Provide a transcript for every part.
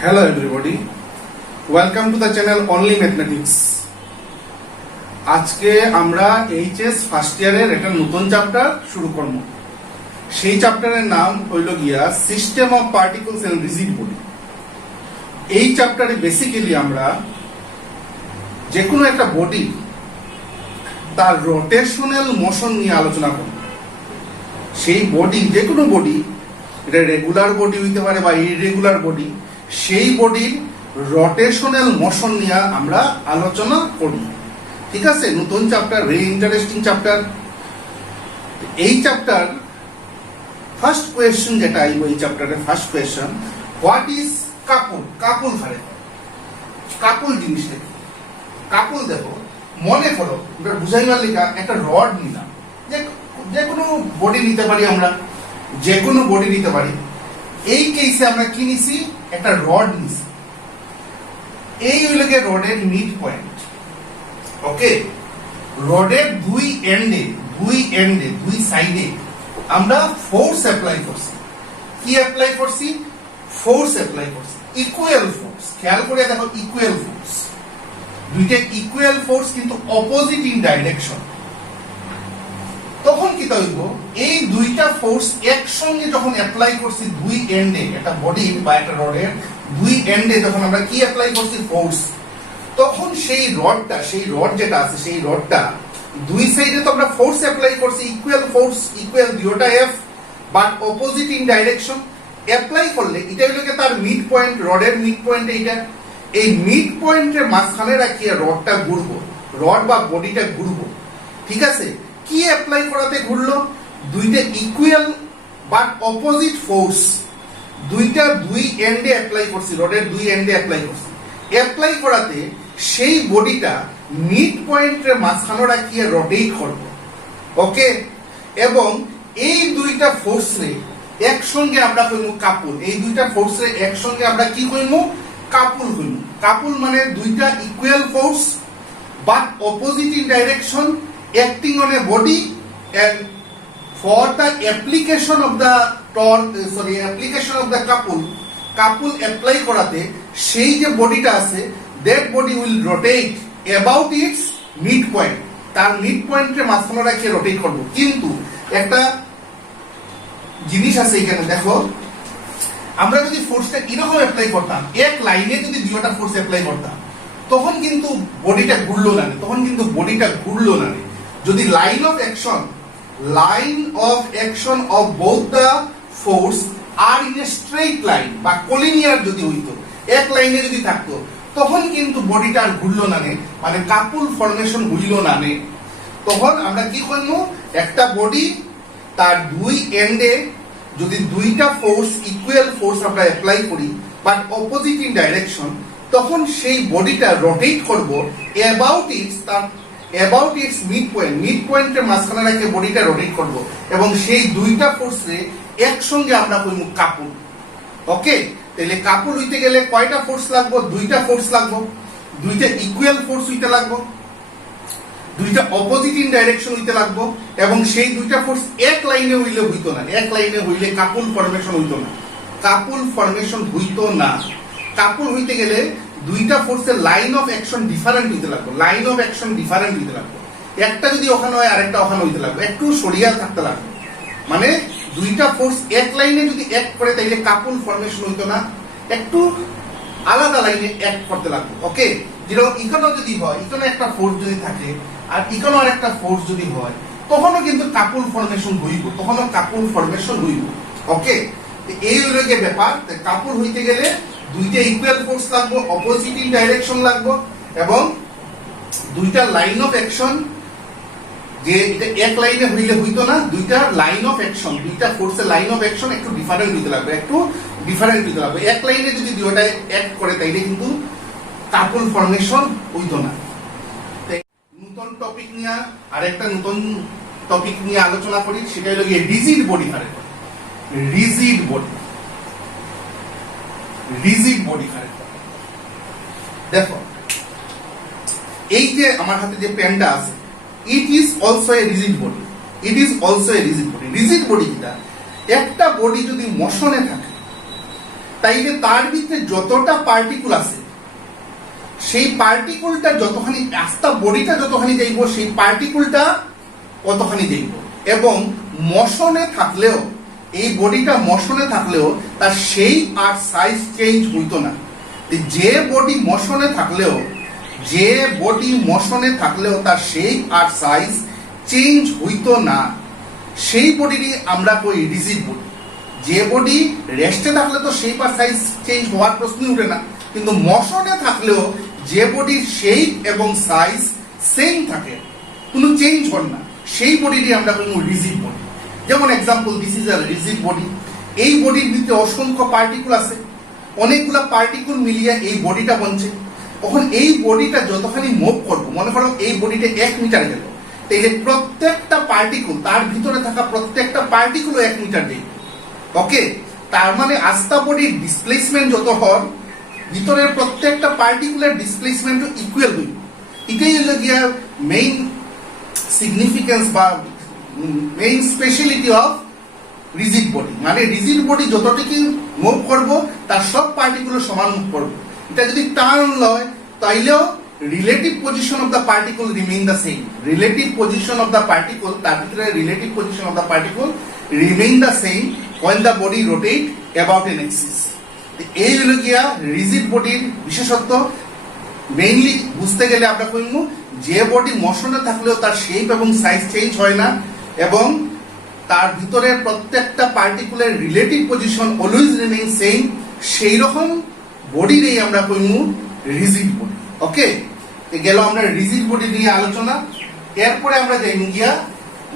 Hello everybody, welcome to the channel Only Mathematics. আজকে আমরা HS first ইয়ারের একটা নতুন চ্যাপ্টার শুরু করব। সেই চ্যাপ্টারের নাম হইল গিয়া system of particles and rigid body. এই চ্যাপ্টারে বেসিক্যালি আমরা যে কোনো একটা বডি তার রোটেশনাল মোশন নিয়ে আলোচনা করব। সেই বডি, যে কোনো বডি, এটা রেগুলার বডি হইতে পারে বা ইরেগুলার বডি, সেই বডির রোটেশনাল মোশন নিয়ে আমরা আলোচনা করি। ঠিক আছে, নতুন চ্যাপ্টার, ভেরি ইন্টারেস্টিং চ্যাপ্টার। এই চ্যাপ্টার ফার্স্ট কোয়েশ্চন যেটা আইব এই চ্যাপ্টারের ফার্স্ট কোয়েশ্চন, হোয়াট ইজ কাপল? কাপল ফারে কাপল জিনিসটা কি? কাপল দেখো, মনে করো এটা বুঝাইবার লেখা একটা রড নিলাম, যে কোনো বডি নিতে পারি, আমরা যে কোনো বডি নিতে পারি। এই কেসে আমরা কি নিছি? একটা রড নিছি। এই হইল গিয়ে রডের মিড পয়েন্ট। ওকে, রডের দুই সাইডে আমরা ফোর্স অ্যাপ্লাই করছি। কি অ্যাপ্লাই করছি? ফোর্স অ্যাপ্লাই করছি, ইকুয়াল ফোর্স। খেয়াল করে দেখো, ইকুয়াল ফোর্স, দুইটা ইকুয়াল ফোর্স কিন্তু অপোজিট ইন ডাইরেকশন। তখন কি হইব? এই দুইটা ফোর্স একসঙ্গে যখন অ্যাপ্লাই করছি দুই এন্ডে, একটা বডি বা একটা রডের দুই এন্ডে যখন আমরা কি অ্যাপ্লাই করছি? ফোর্স। তখন সেই রড যেটা আছে, সেই রডটা দুই সাইডে তো আমরা ফোর্স অ্যাপ্লাই করছি, ইকুয়াল ফোর্স, ইকুয়াল দুটোটা F, but opposite in direction. Apply করলে এটা হলো তার মিড পয়েন্ট, রডের মিড পয়েন্ট এইটা। এই মিড পয়েন্টের মাঝখানে রাখিয়ে রডটা ঘুরবো, রড বা বডিটা ঘুরবো। ঠিক আছে, কি অ্যাপ্লাই করাতে ঘুরলো? দুইটা ইকুয়াল বাট অপোজিট ফোর্স দুইটা দুই এন্ডে অ্যাপ্লাই করছি, রডের দুই এন্ডে অ্যাপ্লাই করছি। অ্যাপ্লাই করাতে সেই বডিটা মিড পয়েন্টের মাঝখানে রাখিয়ে রোটেট করব। ওকে, এবং এই দুইটা ফোর্সে একসঙ্গে আমরা কইব কাপুল। এই দুইটা ফোর্সে একসঙ্গে আমরা কি কইব? কাপুল কইব। কাপুল মানে দুইটা equal force but opposite in direction acting on a body, and for the application of the couple apply করাতে সেই যে বডিটা আছে, that body will rotate about its mid point, তার মিড পয়েন্টের মাঝখানে রেখে রোটেট করব। কিন্তু একটা জিনিস আছে এখানে, দেখো, আমরা যদি ফোর্সটা এরকম অ্যাপ্লাই করতাম, এক লাইনে যদি দুইটা ফোর্স অ্যাপ্লাই করতাম, তখন কিন্তু বডিটা ঘুরলো না। যদি line of action of both the force are in a straight line বা কোলিনিয়ার যদি হইতো, এক লাইনে যদি থাকতো, তখন কিন্তু বডিটা আর ঘুরলো না, মানে কাপুল ফর্মেশন হইল না। তখন আমরা কি করবো? একটা বডি তার দুই এন্ডে যদি দুইটা ফোর্স, ইকুয়াল ফোর্স আমরা অ্যাপ্লাই করি বাট অপোজিট ইন ডাইরেকশন, তখন সেই বডিটা রোটেট করব অ্যাবাউট ইটস মিড পয়েন্টের মাঝখানে রেখে বডিটা রোটেট করব, এবং সেই দুইটা ফোর্সে একসঙ্গে আমরা কইব কাপুল। ওকে, তাহলে কাপুল হইতে গেলে কয়টা ফোর্স লাগবে? দুইটা ফোর্স লাগবে, দুইটা ইকুয়াল ফোর্স হইতে লাগবে, দুইটা অপোজিট ইন ডাইরেকশন হইতে লাগবে, এবং সেই দুইটা ফোর্স এক লাইনে হইলে হইতো না। এক লাইনে হইলে কাপুল ফর্মেশন হইতো না। কাপুল হইতে গেলে দুইটা ফোর্সের লাইন অফ অ্যাকশন ডিফারেন্ট হইতে লাগবে। একটা যদি ওখানে হয়, আরেকটা ওখানে হইতে লাগবে, একটু সরিয়া থাকতে লাগবে। মানে দুইটা ফোর্স এক লাইনে যদি অ্যাক্ট করে, তাইলে কাপুল ফর্মেশন হইতো না, একটু আলাদা লাইনে অ্যাক্ট করতে লাগবে। ওকে, যেরকম এখানেও যদি হয়, এখানে একটা ফোর্স যদি থাকে আর এখানেও আরেকটা ফোর্স যদি হয়, তখনও কিন্তু কাপুল ফর্মেশন হইব। ওকে, এই হইল যে ব্যাপার। কাপুল হইতে গেলে দুইটা ইকুয়াল ফোর্স লাগবে, অপোজিট ইন ডাইরেকশন লাগবে, এবং দুইটা লাইন অফ অ্যাকশন, যে এটা এক লাইনে হইলে হইতো না, দুইটা লাইন অফ অ্যাকশন, দুইটা ফোর্সের লাইন অফ অ্যাকশন একটু ডিফারেন্ট হইতে লাগবে। এক লাইনে যদি দুইটা অ্যাক্ট করে, তাইলে কিন্তু কাপুল ফর্মেশন হইতো না। নতুন টপিক নিয়ে আরেকটা নতুন টপিক নিয়ে আলোচনা করি, সেটা হলো গিয়ে রিজিড বডি। রিজিড বডি দেখো, এই যে আমার হাতে যে পেনটা আছে, it is also a rigid body. Rigid body যেটা, একটা বডি যদি মোশনে থাকে, তাইলে তার ভিতরে যতটা পার্টিকুল আছে সেই পার্টিকুলটা যতখানি আস্তা বডিটা যতখানি যাইব সেই পার্টিকুলটা কতখানি যাইব, এবং মোশনে থাকলেও এই বডিটা মোশনে থাকলেও তার সেই আর সাইজ চেঞ্জ হইতো না। যে বডি মোশনে থাকলেও তার সেই আর সাইজ চেঞ্জ হইতো না, সেই বডিরই আমরা কই রিজিড বডি। যে বডি রেস্টে থাকলে তো সেই আর সাইজ চেঞ্জ হওয়ার প্রশ্নই উঠে না, কিন্তু মোশনে থাকলেও যে বডির শেপ এবং সাইজ সেম থাকে, কোনো চেঞ্জ হয় না, সেই বডিরই আমরা কই রিজিড বডি। যেমন example, this is a rigid body. এই বডির ভিতরে অসংখ্য পার্টিকুল আছে, অনেকগুলা পার্টিকুল মিলিয়ে এই বডিটা বনছে। তখন এই বডিটা যতখানি মুভ করবো, মনে করো এই বডিটা 1 মিটার গেল, তাইলে প্রত্যেকটা পার্টিকুল, তার ভিতরে থাকা প্রত্যেকটা পার্টিকুল 1 মিটার দেবে। ওকে, তার মানে আস্তা বডির ডিসপ্লেসমেন্ট যত হর, ভিতরের প্রত্যেকটা পার্টিকুলার ডিসপ্লেসমেন্ট ইকুয়াল হইব। এটাই হলো গিয়া মেইন সিগনিফিকেন্স বা main speciality of rigid body. মানে রিজিড বডি যতটুকু মুভ করবো তার সব পার্টিকুল সমান মুভ করবো। এটা যদি টার্ন লয় তাইলেও relative position of the particle remain the same. Relative position of the particle, তার ভিতরে relative position of the particle remain the same when the body rotate about an axis. এই হলো গিয়া রিজিড বডির বিশেষত্ব। মেইনলি বুঝতে গেলে আমরা কইব যে বডি মোশনে থাকলেও তার শেপ এবং সাইজ চেঞ্জ হয় না, এবং তার ভিতরের প্রত্যেকটা particular relative position always remain same, সেই রকম বডিরই আমরা কইব রিজিড বডি। ওকে, গেল আমরা রিজিড বডি নিয়ে আলোচনা। এরপরে আমরা যাই গিয়া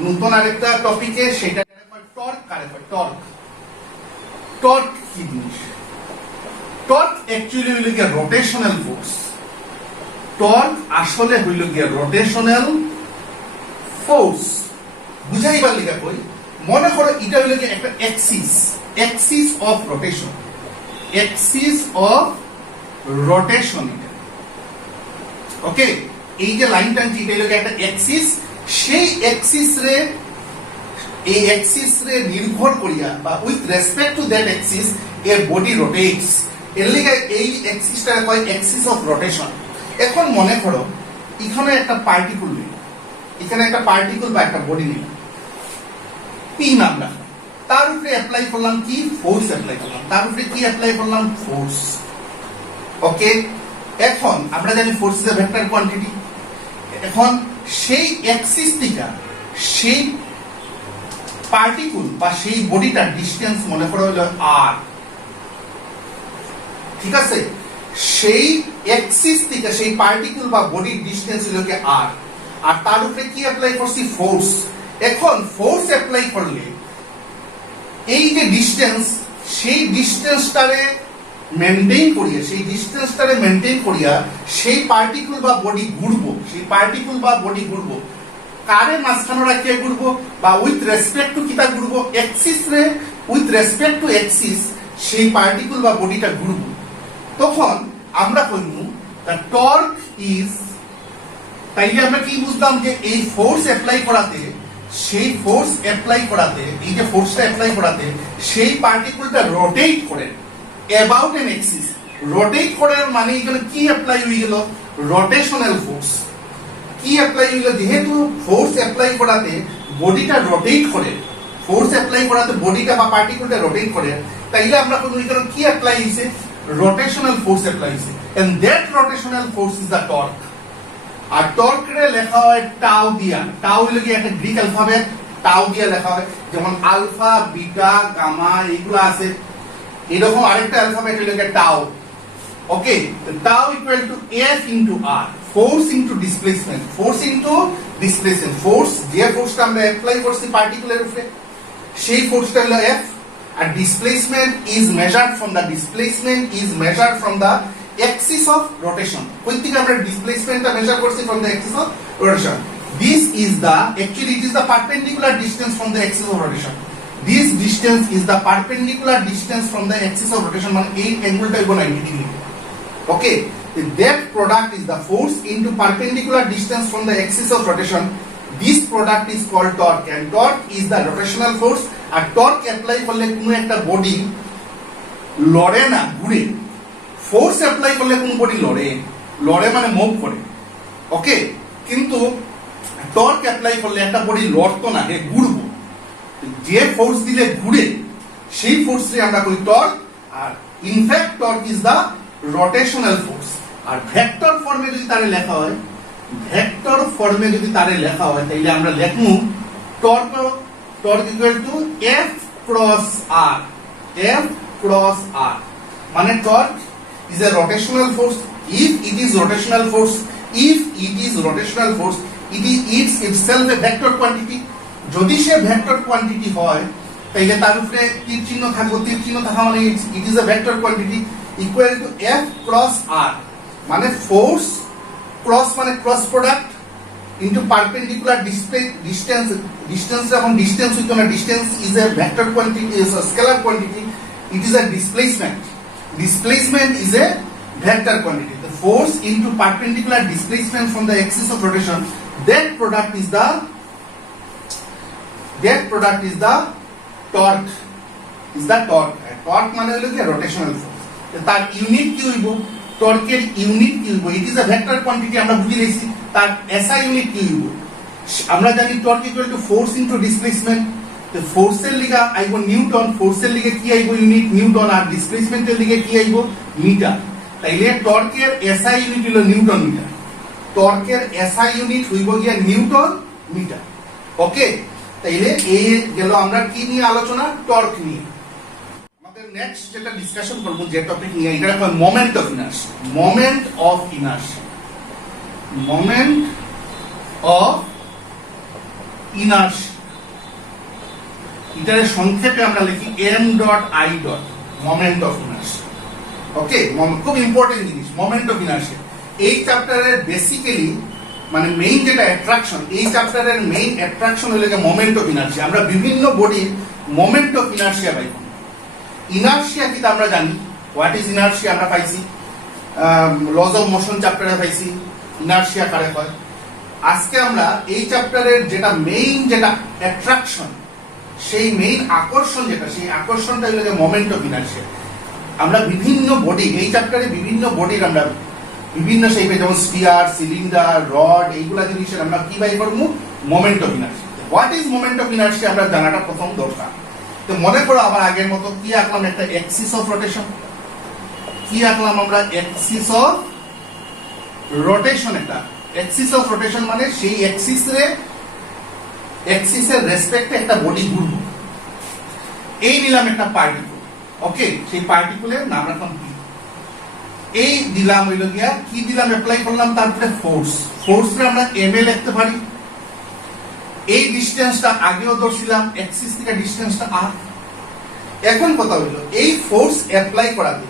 নতুন আরেকটা টপিকে, সেটা টর্ক। টর্ক টর্ক কি জিনিস? টর্ক অ্যাকচুয়ালি হইল গিয়া রোটেশনাল ফোর্স। টর্ক আসলে হইল গিয়া রোটেশনাল ফোর্স। বুঝাইবার লিগা কই, মনে করো এটা হইল গিয়া একটা অ্যাক্সিস অফ রোটেশন। ওকে, এই যে লাইন টানছি এটা হইল গিয়া একটা অ্যাক্সিস। সেই অ্যাক্সিস রে নির্ভর করিয়া বা with respect to that Axis এর বডি রোটেটস। এর লিগে এই অ্যাক্সিসটা কয় অ্যাক্সিস অফ রোটেশন। এখন মনে করো এখানে একটা পার্টিকুল নেই, এখানে একটা পার্টিকুল বা একটা বডি নেই, পি নাম রাখলাম, তার উপরে অ্যাপ্লাই করলাম কি? ফোর্স অ্যাপ্লাই করলাম। তার উপরে কি অ্যাপ্লাই করলাম? ফোর্স। ওকে, এখন আমরা জানি force is a vector quantity. এখন সেই অ্যাক্সিস থেকে সেই পার্টিকুল বা সেই বডিটার ডিস্টেন্স মনে করা হলো আর। ঠিক আছে, সেই অ্যাক্সিস থেকে সেই পার্টিকুল বা বডির ডিস্টেন্স হলো কি আর, আর তার উপরে কি অ্যাপ্লাই করছি? ফোর্স। এখন ফোর্স অ্যাপ্লাই করলে এই যে ডিস্টেন্স, সেই ডিস্টেন্সটারে মেনটেইন করিয়া সেই পার্টিকুল বা বডি ঘুরবো। কারে মাঝখানে রাখিয়ে ঘুরবো বা উইথ রেসপেক্ট টু কিটা ঘুরবো? অ্যাক্সিস রে উইথ রেসপেক্ট টু অ্যাক্সিস সেই পার্টিকুল বা বডিটা ঘুরবো। তখন আমরা কইব দ্য টর্ক ইজ, তাইলে আমরা কি বুঝলাম যে এই ফোর্স অ্যাপ্লাই করাতে, এই যে ফোর্সটা অ্যাপ্লাই করাতে সেই পার্টিকুলটা রোটেট করে অ্যাবাউট এন অ্যাক্সিস। রোটেট করার মানে এখানে কি অ্যাপ্লাই হয়ে গেল? Rotational force. কি অ্যাপ্লাই হইল? যেহেতু ফোর্স অ্যাপ্লাই করাতে বডিটা রোটেট করে, বডিটা বা পার্টিকুলটা রোটেট করে, তাইলে আমরা কোন কি অ্যাপ্লাই হইছে? রোটেশনাল ফোর্স অ্যাপ্লাই হইছে, and that rotational force is the torque. আর টর্ক রে লেখা হয় টাউ দিয়া। টাউ হইল কি একটা গ্রিক অ্যালফাবেট, টাউ দিয়া লেখা হয়। যেমন আলফা, বিটা, গামা এগুলো আছে, এরকম আরেকটা অ্যালফাবেট হইল কি tau. Okay, tau equal to F into R. Force into displacement. Force যে ফোর্সটা আমরা অ্যাপ্লাই করছি পার্টিকুলার উপরে, সেই ফোর্সটা হলো এফ। আর displacement is measured from the axis of rotation. কই থেকে আমরা ডিসপ্লেসমেন্টটা মেজার করছি? From the axis of rotation. This is the, actually it is the perpendicular distance from the axis of rotation. This distance is the perpendicular distance from the axis of rotation, মানে এই অ্যাঙ্গেলটা হলো 90 degree. Okay, that product is the force into perpendicular distance from the axis of rotation. This product is called torque, and torque is the rotational force. আর torque apply করলে কোনো একটা body লড়ে না, ঘুরে। ফোর্স অ্যাপ্লাই করলে কোন body লড়ে, লড়ে মানে মুভ করে, ওকে। কিন্তু টর্ক অ্যাপ্লাই করলে একটা বডি লড়তো না, হে ঘুরবো। যে ফোর্স দিলে ঘুরে সেই ফোর্সে আমরা কই টর্ক। আর in fact torque is the rotational force. আর ভেক্টর ফর্মে যদি তারে লেখা হয়, ভেক্টর ফর্মে যদি তারে লেখা হয়, তাইলে আমরা লিখমু torque equal to F cross R. F cross R মানে torque is a rotational force. If it is rotational force, it is itself a vector quantity. যদি সে ভেক্টর কোয়ান্টিটি হয় তাইলে তার উপরে তীর চিহ্ন থাকবে, তীর চিহ্ন থাকা মানে it is a vector quantity equal to F cross R. মানে ফোর্স ক্রস মানে cross product into perpendicular distance. Distance যখন ডিসটেন্স হইতো না, distance is a vector quantity, is a scalar quantity. It is a displacement. Displacement is a vector quantity. The force into perpendicular displacement from the axis of rotation. That product is the torque. Torque মানে হলো কি rotational force. তার unit কি হইব, টর্কের unit কি হইব? ইট is a vector quantity, আমরা বুঝি লেছি। তার এসআই ইউনিট কি হইব? আমরা জানি torque equal to force into displacement. তো ফোর্সের লিগা আইব নিউটন, ফোর্সের লিগে কি আইব ইউনিট নিউটন, আর ডিসপ্লেসমেন্টের লিগে কি আইব মিটার। তাইলে টর্কের এসআই ইউনিট হলো নিউটন মিটার, টর্কের এসআই ইউনিট হইব গিয়া নিউটন মিটার, ওকে। তাইলে এই গেল আমরা কি নিয়ে আলোচনা, টর্ক নিয়ে। আমাদের নেক্সট যেটা ডিসকাশন করব যে টপিক নিয়ে, এটা হয় moment of inertia. Moment of inertia, moment of inertia, এটার সংক্ষেপে আমরা লিখি M dot I dot, moment of inertia, okay. খুব ইম্পর্টেন্ট জিনিস মোমেন্ট অফ ইনার্শিয়া। এই চ্যাপ্টারের বেসিক্যালি মানে মেইন যেটা অ্যাট্রাকশন, এই চ্যাপ্টারের মেইন অ্যাট্রাকশন হলো যে মোমেন্ট অফ ইনার্শিয়া। আমরা বিভিন্ন বডির moment of inertia pi. Inertia কি আমরা জানি, হোয়াট ইজ ইনার্শিয়া আমরা পাইছি, লজ অফ মোশন চ্যাপ্টারে পাইছি ইনার্শিয়া কারে হয়। আজকে আমরা এই চ্যাপ্টারের যেটা মেইন যেটা অ্যাট্রাকশন, সেই মেইন আকর্ষণ যেটা, সেই আকর্ষণটা হলো যে মোমেন্ট অফ ইনার্শিয়া। আমরা বিভিন্ন বডি, এই চ্যাপ্টারে বিভিন্ন বডির আমরা বিভিন্ন শেপে, যেমন স্ফিয়ার, সিলিন্ডার, রড, এইগুলা জিনিসের আমরা কি বাই করবো, moment of inertia. What is moment of inertia আমরা জানাটা প্রথম দরকার। তো মনে করো আবার আগের মতো কি আঁকলাম, একটা এক্সিস অফ রোটেশন। কি আঁকলাম আমরা, এক্সিস অফ রোটেশন। একটা এক্সিস অফ রোটেশন মানে সেই এক্সিসের রেসপেক্টে একটা বডি ঘুরবে। এই নিলাম একটা পার্টিকুল, ওকে। সেই পার্টিকুলের নাম রাখলাম কি, এই দিলাম হইল গিয়া কি দিলাম, অ্যাপ্লাই করলাম তারপরে ফোর্স। ফোর্সে আমরা এম এ লিখতে পারি। এই ডিসটেন্সটা আগেও ধরছিলাম, এক্সিস থেকে ডিসটেন্সটা আর। এখন কথা হইল এই ফোর্স অ্যাপ্লাই করাতে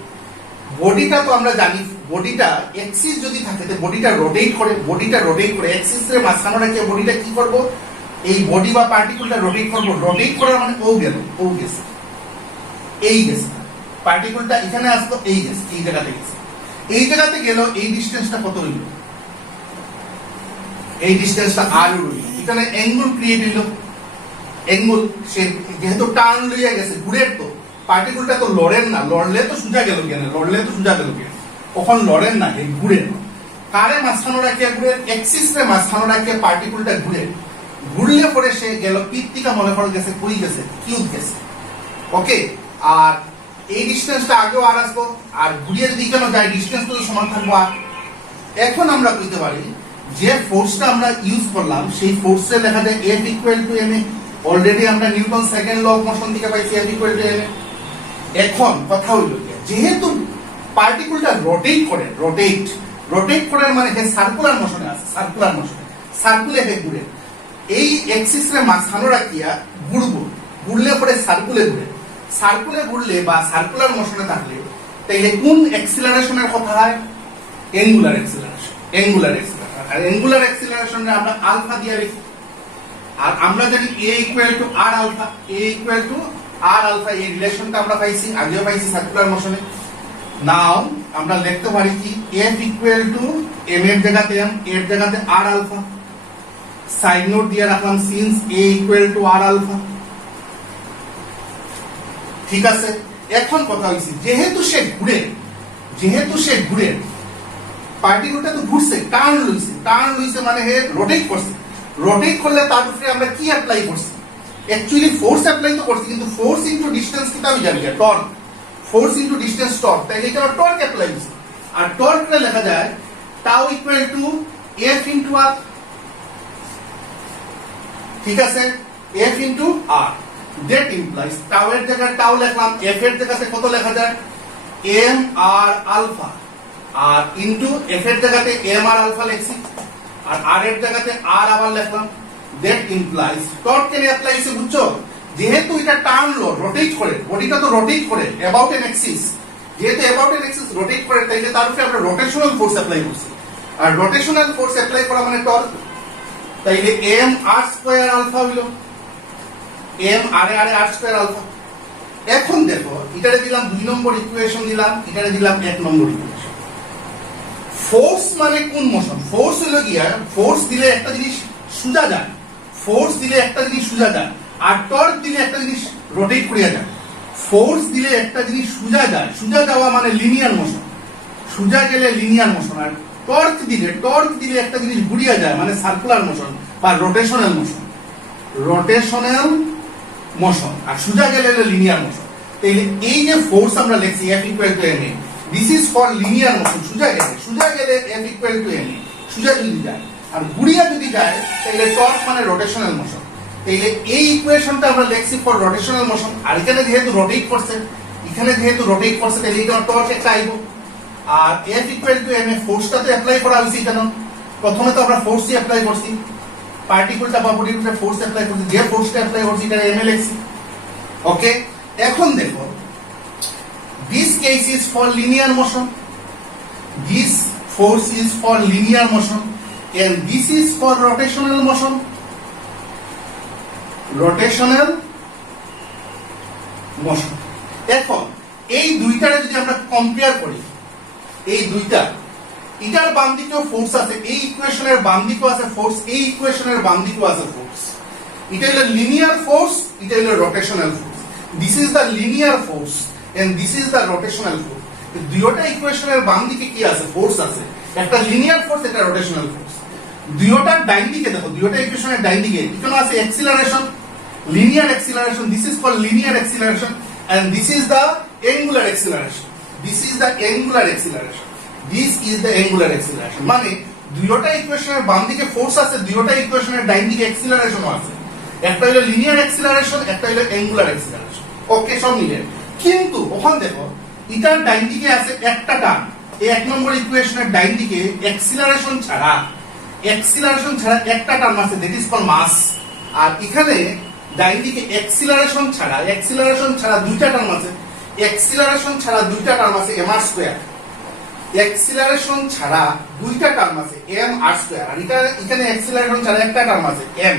বডিটা তো আমরা জানি, বডিটা এক্সিস যদি থাকে তো বডিটা রোটেট করে, এক্সিস এর মাঝখানে রেখে বডিটা কি করব, এই বডি বা পার্টিকুলটা রোটেট করব। রোটেট করার মানে ও গেল, ও গেছে, এই গেছে, পার্টিকুলটা এখানে আসতো, এই গেছে, এই জায়গাতে গেছে, এই জায়গাতে গেল। এই ডিসটেন্সটা কত হইল, এই ডিসটেন্সটা আর হইল। এখানে অ্যাঙ্গেল ক্রিয়েট হইল, অ্যাঙ্গেল সে যেহেতু টার্ন লইয়া গেছে, ঘুরে, তো পার্টিকুলটা তো লড়েন না, লড়লে তো সোজা গেল কেন, কখন লড়েন না, ঘুরে। কারে মাঝখানে রাখিয়া ঘুরে, এক্সিস রে মাঝখানে রাখিয়া পার্টিকুলটা ঘুরলে পরে সে গেল পিত্তিকা, মনে করে গেছে কই গেছে, কিউব গেছে, ওকে। আর এই ডিসটেন্সটা আগেও আর আসবো, আর ঘুরিয়ে যদি কেন যায় ডিসটেন্স তো সমান থাকবো। আর এখন আমরা বুঝতে পারি যে ফোর্সটা আমরা ইউজ করলাম, সেই ফোর্সে লেখা যায় F equal to M A. Already আমরা Newton second law of motion থেকে পাইছি F equal to M A. এখন কথা হইল যেহেতু পার্টিকুলটা রোটেট করে মানে হে সার্কুলার মোশনে আছে, সার্কুলে হে ঘুরে। এই এক্সিস রে মাঝখানে রাখিয়া ঘুরলে পরে সার্কুলে ঘুরলে বা সার্কুলার মোশনে থাকলে তাইলে কোন অ্যাক্সিলারেশনের কথা হয়, অ্যাঙ্গুলার অ্যাক্সিলারেশন। আর অ্যাঙ্গুলার অ্যাক্সিলারেশনে আমরা আলফা দিয়ে লিখি। আর আমরা জানি এ ইকুয়াল টু আর আলফা, এই রিলেশনটা আমরা পাইছি, আগেও পাইছি সার্কুলার মোশনে। নাও আমরা লিখতে পারি কি, এফ ইকুয়াল টু এম এর জায়গাতে এম, এর জায়গাতে আর আলফা। সাইড নোট দিয়ে রাখলাম since a equal to R alpha, ঠিক আছে। এখন কথা হইছে যেহেতু সে ঘুরে পার্টিকেলটা তো ঘুরছে, টার্ন লইছে মানে হে রোটেট করছে। রোটেট করলে তার উপরে আমরা কি অ্যাপ্লাই করছি? অ্যাকচুয়ালি ফোর্স অ্যাপ্লাই তো করছি, কিন্তু ফোর্স ইনটু ডিসটেন্স কি আমি জানি torque, force into distance torque, তাইলে এটা টর্ক অ্যাপ্লাই হইছে। আর টর্কটা লেখা যায় tau equal to F into R, ঠিক আছে, F into R. That implies tau এর জায়গায় টাউ লিখলাম, এফ এর জায়গাতে কত লেখা যায় এম আর আলফা, আর ইনটু এফ এর জায়গাতে এম আর আলফা লিখছি, আর আর এর জায়গাতে আর আবার লিখলাম। দ্যাট ইমপ্লাইজ টর্ক কেন অ্যাপ্লাই হইছে বুঝছো? যেহেতু এটা টার্ন লো, রোটেট করে, বডিটা তো রোটেট করে অ্যাবাউট এন অ্যাক্সিস, যেহেতু অ্যাবাউট এন অ্যাক্সিস রোটেট করে, তাইলে তার উপরে আমরা রোটেশনাল ফোর্স অ্যাপ্লাই করছি। আর রোটেশনাল ফোর্স অ্যাপ্লাই করা মানে টর্ক, তাইলে এম আর স্কয়ার আলফা হইল, এম আর আর স্কয়ার আলফা। এখন দেখো এটারে দিলাম 2 নম্বর ইকুয়েশন, দিলাম এটারে দিলাম 1 নম্বর ইকুয়েশন। ফোর্স মানে কোন মোশন? ফোর্স হলো গিয়া, ফোর্স দিলে একটা জিনিস সোজা যায়, ফোর্স দিলে একটা জিনিস সোজা যায়, আর টর্ক দিলে একটা জিনিস রোটেট করিয়া যায়। ফোর্স দিলে একটা জিনিস সোজা যায়, সোজা যাওয়া মানে লিনিয়ার মোশন, সোজা গেলে লিনিয়ার মোশন। আর টর্ক দিলে একটা জিনিস ঘুরিয়া যায় মানে সার্কুলার মোশন বা রোটেশনাল মোশন, আর সোজা গেলে লিনিয়ার মোশন। তাইলে এই যে ফোর্স আমরা লিখছি F equal to ma, this is for linear motion, সোজা গেলে F ইকুয়াল টু ma, সোজা যদি যায়। আর ঘুরিয়া যদি যায় তাহলে টর্ক মানে রোটেশনাল মোশন। তাইলে এই ইকুয়েশনটা আমরা লিখছি ফর রোটেশনাল মোশন। আর এখানে যেহেতু রোটেট করছে, তাহলে এখানে টর্ক একটা আইব। আর F ইকুয়াল টু ma, ফোর্সটা তো অ্যাপ্লাই করা হইছে। কেন? প্রথমে তো আমরা ফোর্সই অ্যাপ্লাই করছি, পার্টিকেলটা বা বডির উপরে ফোর্স অ্যাপ্লাই করছি, যে ফোর্সটা অ্যাপ্লাই করছি এটা ma লিখছি। ওকে, এখন দেখো this case is for linear motion, this force is for linear motion, and this is for rotational motion, এখন এই দুইটারে যদি আমরা কম্পেয়ার করি, এই দুইটা, এটার বাম দিকেও ফোর্স আছে, এই ইকুয়েশনের বাম দিকেও আছে ফোর্স, এই ইকুয়েশনের বাম দিকেও আছে ফোর্স। এটা হলো লিনিয়ার ফোর্স, এটা হলো rotational force. This is the linear force and this is the rotational force. দুইটা ইকুয়েশনের বাম দিকে কি আছে? ফোর্স আছে, একটা লিনিয়ার ফোর্স, একটা রোটেশনাল ফোর্স। দুইটার ডাইন দিকে দেখো, দুইটা ইকুয়েশনের ডাইন দিকে এখানে আছে acceleration, linear acceleration, this is called linear acceleration, and this is the angular acceleration, this is the angular acceleration, this is the angular acceleration. মানে দুইটা ইকুয়েশনের বাম দিকে ফোর্স আছে, দুইটা ইকুয়েশনের ডাইন দিকে অ্যাক্সিলারেশনও আছে। একটা হলো লিনিয়ার অ্যাক্সিলারেশন, একটা হলো অ্যাঙ্গুলার অ্যাক্সিলারেশন। ওকে, সব মিলে। কিন্তু ওখান দেখো এটার ডাইন দিকে আছে একটা টার্ম, এই 1 নম্বর ইকুয়েশনের ডাইন দিকে অ্যাক্সিলারেশন ছাড়া একটা টার্ম আছে, দ্যাট ইজ কল্ড মাস। আর এখানে ডাইন দিকে অ্যাক্সিলারেশন ছাড়া দুইটা টার্ম আছে, mr স্কয়ার, অ্যাক্সিলারেশন ছাড়া দুইটা টার্ম আছে mr স্কয়ার। আর এখানে অ্যাক্সিলারেশন ছাড়া একটা টার্ম আছে m।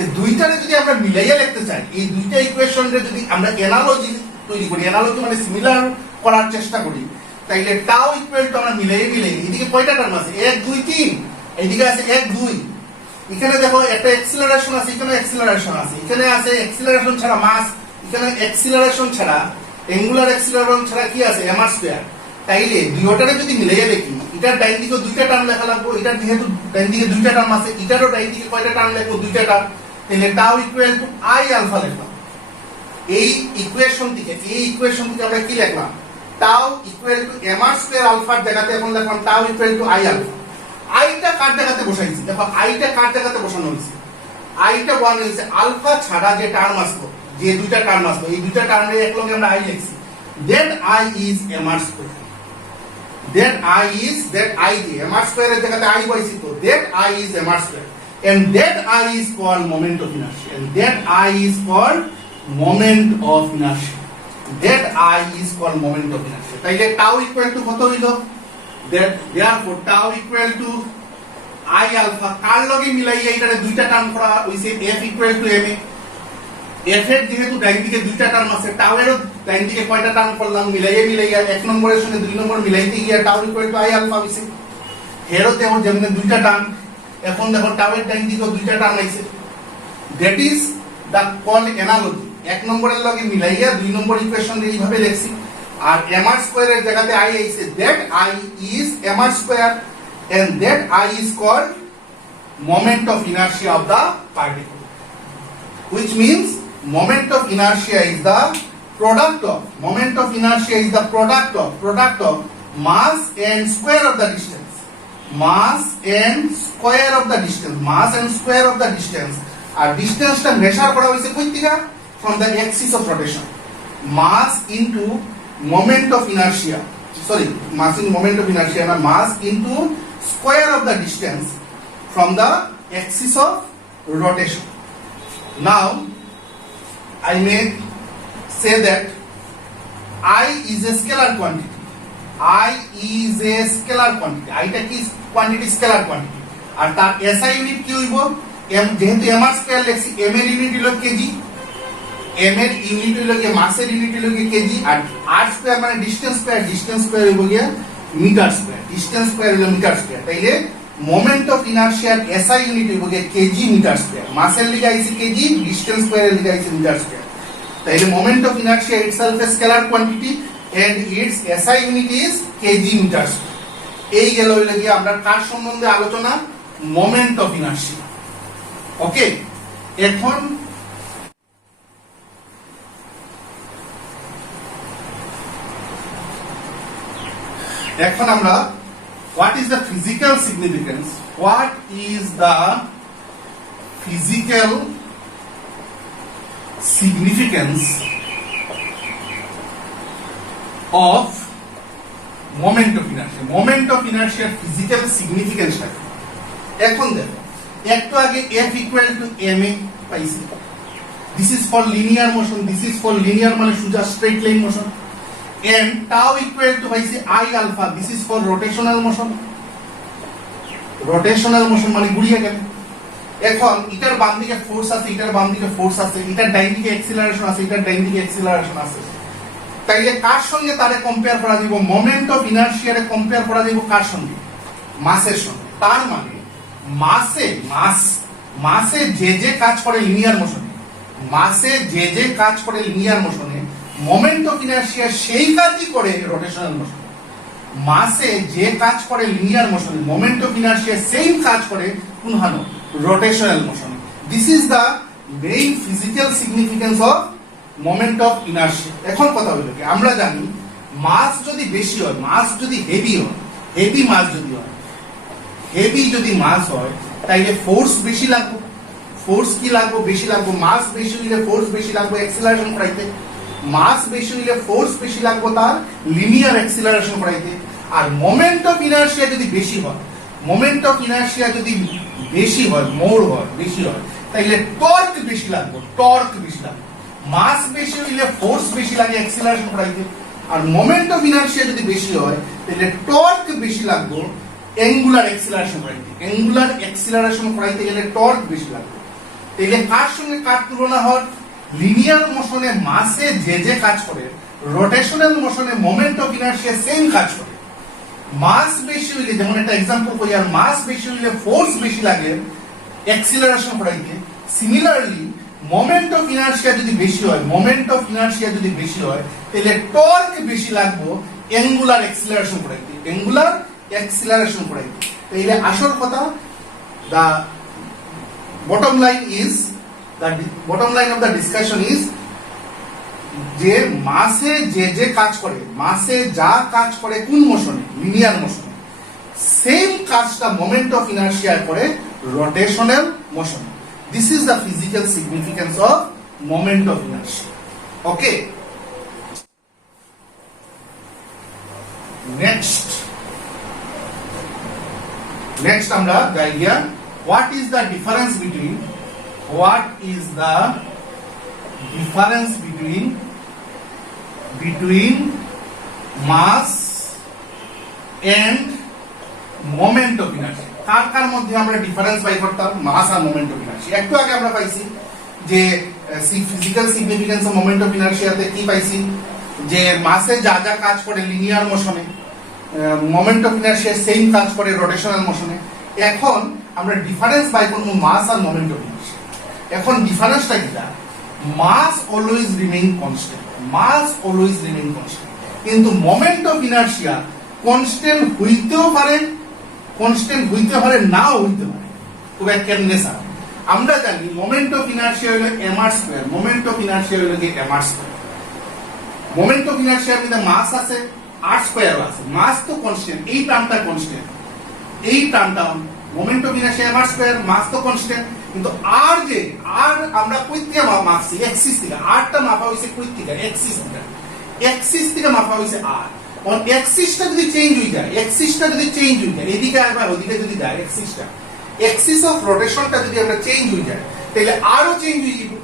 এই দুইটারে যদি আমরা মিলাইয়া লিখতে চাই, এই দুইটা ইকুয়েশনরে যদি আমরা অ্যানালজি তৈরি করি, অ্যানালজি মানে সিমিলার করার চেষ্টা করি, তাইলে টাউ ইকুয়াল টু আমরা মিলাই এদিকে কয়টা টার্ম আছে? 1 2 3, এইদিকে আছে 1 2। এখানে দেখো একটা অ্যাক্সিলারেশন আছে, এখানে অ্যাক্সিলারেশন আছে, এখানে আছে অ্যাক্সিলারেশন ছাড়া মাস, এখানে অ্যাক্সিলারেশন ছাড়া অ্যাঙ্গুলার অ্যাক্সিলারেশন ছাড়া কি আছে? mr square. তাইলে দুইটারে যদি মিলাইয়া দেখি, এটার ডাইন দিকে দুইটা টার্ম লেখা লাগবে, এটার যেহেতু ডাইন দিকে দুইটা টার্ম আছে, এটারও ডাইন দিকে কয়টা টার্ম লিখবো? দুইটা টার্ম। তাহলে tau equal to i alpha লিখলাম। এই ইকুয়েশন থেকে আমরা কি লিখলাম? Tau equal to mr square আলফার জায়গাতে এখন লিখলাম tau equal to i alpha. আইটা কার জায়গাতে বসাইছি? দেখো আইটা কার জায়গাতে বসানো হয়েছে? আইটা বসানো হয়েছে আলফা ছাড়া যে টার্ম আসলো, যে দুইটা টার্ম আসলো, এই দুইটা টার্মের একলগে আমরা i লিখছি। That i is mr square, that i দিয়ে mr স্কয়ারের জায়গাতে i বসাইছি, তো that i is mr square, and that i is called moment of inertia, তাইলে টাউ ইকুয়াল টু কত হইল? that therefore tau equal to i alpha। কার লগে মিলাইয়া এটারে দুইটা টার্ম করা হইছে f equal to ma। f এর যেহেতু ডাইন দিকে দুইটা টার্ম আছে, টাউ এরও ডাইন দিকে কয়টা টার্ম করলাম? মিলাইয়া 1 নম্বরের সঙ্গে 2 নম্বর মিলাইতে গিয়া tau equal to i alpha হইছে। হেরও তেমন যেমন দুইটা টার্ম, এখন দেখো টাউ এর ডাইন দিকেও দুইটা টার্ম আইছে। That is the called analogy. এক নম্বরের লগে মিলাইয়া দুই নম্বর ইকুয়েশন এইভাবে লিখছি আর mr স্কয়ার এর জায়গাতে i আইছে that I is mr square and that I is called moment of inertia of the particle, which means moment of inertia is the product of mass and square of the distance. Mass and square of the distance. আর ডিসটেন্সটা measure করা হয়েছে কই থেকে? from the axis of rotation. Mass into moment of inertia. Mass into square of the distance from the axis of rotation. Now I may say that I is a scalar quantity. I টা কি quantity? Scalar quantity. আর তার SI unit কি হইব? যেহেতু mr square লেখছি, m এর unit হলো KG, m এর unit হলো কি মাসের ইউনিট হলো কি কেজি, আর r স্কয়ার মানে ডিসটেন্স স্কয়ার হইব গিয়া মিটার স্কয়ার, ডিসটেন্স স্কয়ার হলো মিটার স্কয়ার। তাইলে মোমেন্ট অফ ইনারশিয়ার SI ইউনিট হইব গিয়া কেজি মিটার স্কয়ার। মাসের লিখা আইছে কেজি, ডিসটেন্স স্কয়ারের লিখা আইছে মিটার স্কয়ার। তাইলে moment of inertia itself a scalar quantity and its SI unit is kg meters. এই গেল হইল গিয়া আমরা কার সম্বন্ধে আলোচনা? Moment of inertia. ওকে, এখন আমরা what is the physical significance of moment of inertia physical significance টা কি? এখন দেখো, একটু আগে F equal to ma পাইছি, this is for linear motion, মানে সোজা straight line motion, and tau equal to পাইছি I alpha, this is for rotational motion মানে ঘুরিয়ে গেল। এখন এটার বাম দিকে ফোর্স আছে, এটার ডাইন দিকে অ্যাক্সিলারেশন আছে, তাইলে কার সঙ্গে তারে কম্পেয়ার করা যাব? মোমেন্ট অফ ইনারশিয়ারে কম্পেয়ার করা যাব কার সঙ্গে? মাসের সঙ্গে। তার মানে মাসে যে কাজ করে লিনিয়ার মোশনে, মোমেন্ট অফ ইনারশিয়া সেই কাজই করে রোটেশনাল মোশনে। মাসে যে কাজ করে লিনিয়ার মোশনে, মোমেন্ট অফ ইনারশিয়া সেম কাজ করে কোনখানে? রোটেশনাল মোশনে। This is the main physical significance of moment of inertia. এখন কথা হলো কি, আমরা জানি মাস যদি বেশি হয়, মাস যদি হেভি মাস হয় তাইলে ফোর্স বেশি লাগবে। মাস বেশি হইলে ফোর্স বেশি লাগবে অ্যাক্সিলারেশন করাইতে, মাস বেশি হইলে ফোর্স বেশি লাগবে তার লিনিয়ার অ্যাক্সিলারেশন করাইতে। আর মোমেন্ট অফ ইনারশিয়া যদি বেশি হয়, বেশি হয় তাইলে টর্ক বেশি লাগবে। মাস বেশি হইলে ফোর্স বেশি লাগে অ্যাক্সিলারেশন করাইতে, আর মোমেন্ট অফ ইনারশিয়া যদি বেশি হয় তাহলে টর্ক বেশি লাগবে অ্যাঙ্গুলার অ্যাক্সিলারেশন করাইতে গেলে টর্ক বেশি লাগবে। তাহলে কার সঙ্গে কার তুলনা হয়? লিনিয়ার মোশনে মাসে যে কাজ করে, রোটেশনাল মোশনে মোমেন্ট অফ ইনারশিয়া সেম কাজ করে। মাস বেশি হইলে, যেমন একটা এক্সাম্পল করি, আর মাস বেশি হইলে ফোর্স বেশি লাগে অ্যাক্সিলারেশন করাইতে। সিমিলারলি মোমেন্ট অফ ইনারশিয়া যদি বেশি হয় তাহলে টর্ক বেশি লাগবে অ্যাঙ্গুলার অ্যাক্সিলারেশন করাইতে। তাহলে আসল কথা, the bottom line of the discussion is যে মাসে যে কাজ করে, যা কাজ করে কোন মোশনে? লিনিয়ার মোশনে। সেম কাজটা মোমেন্ট অফ ইনারশিয়া করে rotational মোশনে। This is the physical significance of moment of inertia. Okay. Next আমরা যাই গিয়া what is the difference between mass and moment of inertia? কার মধ্যে আমরা ডিফারেন্স পাই করতাম? মাস আর মোমেন্ট অফ ইনারশিয়া। একটু আগে আমরা পাইছি যে physical significance of moment of ইনারশিয়াতে কি পাইছি? যে মাসে যা কাজ করে লিনিয়ার মোশনে, মোমেন্ট অফ ইনারশিয়া সেম কাজ করে রোটেশনাল মোশনে। এখন আমরা ডিফারেন্স পাই করব মাস আর মোমেন্ট অফ ইনারশিয়া। এখন ডিফারেন্সটা কি? Mass always remain constant, mass always remain constant. কিন্তু মোমেন্ট অফ ইনার্শিয়া কনস্ট্যান্ট হইতেও পারে, কনস্ট্যান্ট হইতে পারে, নাও হইতে পারে। তবে কেমনে স্যার? আমরা জানি মোমেন্ট অফ ইনার্শিয়া হলো mr square, moment of inertia হলো কি mr স্কয়ার। মোমেন্ট অফ ইনার্শিয়ার মধ্যে মাস আছে, r স্কয়ার আছে, মাস তো কনস্ট্যান্ট, এই টার্মটা কনস্ট্যান্ট, এই টার্মটা moment of inertia mr square, mass তো কনস্ট্যান্ট। কিন্তু আর যে আর আমরা কই থেকে মাপছি? এক্সিস থেকে। আরটা মাপা হইছে কই থেকে? এক্সিস থেকে। এক্সিস থেকে মাপা হইছে আর। অন এক্সিসটা যদি চেঞ্জ হয়ে যায়, এক্সিসটা যদি চেঞ্জ হয়ে যায়, এদিকে আবার ওদিকে যদি যায়, এক্সিসটা, এক্সিস অফ রোটেশনটা যদি আমরা চেঞ্জ হয়ে যায়, তাহলে আরো চেঞ্জ হয়ে যাবে।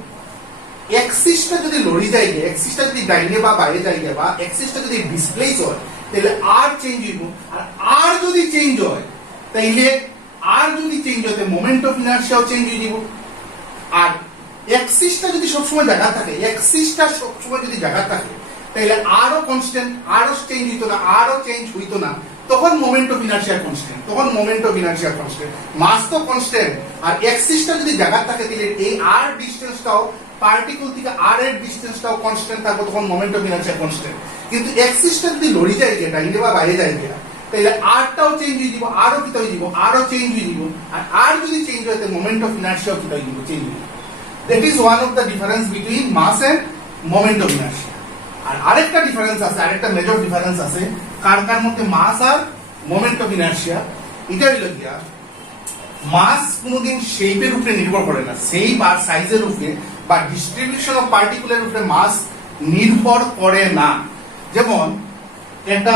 এক্সিসটা যদি লড়ি যায়, এক্সিসটা যদি ডাইনে বা বাইরে যায়, বা এক্সিসটা যদি ডিসপ্লেস হয়, তাহলে আর চেঞ্জ হইব। আর আর যদি চেঞ্জ হয়, তাইলে আর যদি চেঞ্জ হয়, তাহলে মোমেন্ট অফ ইনার্শিয়াও চেঞ্জ হয়ে যাব। আর এক্সিসটা যদি সবসময় জায়গা থাকে, এক্সিসটা সবসময় যদি জায়গা থাকে, তাহলে আরো কনস্ট্যান্ট, আরো চেঞ্জ হইতো না, আরো চেঞ্জ হইতো না, তখন মোমেন্ট অফ ইনার্শিয়া কনস্ট্যান্ট, তখন মোমেন্ট অফ ইনার্শিয়া কনস্ট্যান্ট। মাস তো কনস্ট্যান্ট, আর এক্সিসটা যদি জায়গা থাকে, তাহলে এই আর ডিসটেন্সটাও, পার্টিকল থেকে আর এর ডিসটেন্সটাও কনস্ট্যান্ট থাকবে, তখন মোমেন্ট অফ ইনার্শিয়া কনস্ট্যান্ট। কিন্তু এক্সিসটা যদি লড়ি যায়, ডাইনে বা বাইরে যায়, তাহলে আরটাও চেঞ্জ হয়ে যাব, আরো কিতা হয়ে যাব, আরো চেঞ্জ হয়ে যাব। আর আর যদি চেঞ্জ হয়, তাহলে মোমেন্ট অফ ইনার্শিয়াও কিতা হয়ে যাব, চেঞ্জ হয়ে যাব। That is one of the difference between mass and moment of inertia. আর আরেকটা ডিফারেন্স আছে, আরেকটা মেজর ডিফারেন্স আছে কার কার মধ্যে মাস আর মোমেন্ট অফ ইনার্শিয়া। এটা হইল গিয়া, মাস কোনোদিন শেপের উপরে নির্ভর করে না, শেপ আর সাইজের উপরে বা ডিস্ট্রিবিউশন অফ পার্টিকুলার উপরে মাস নির্ভর করে না। যেমন একটা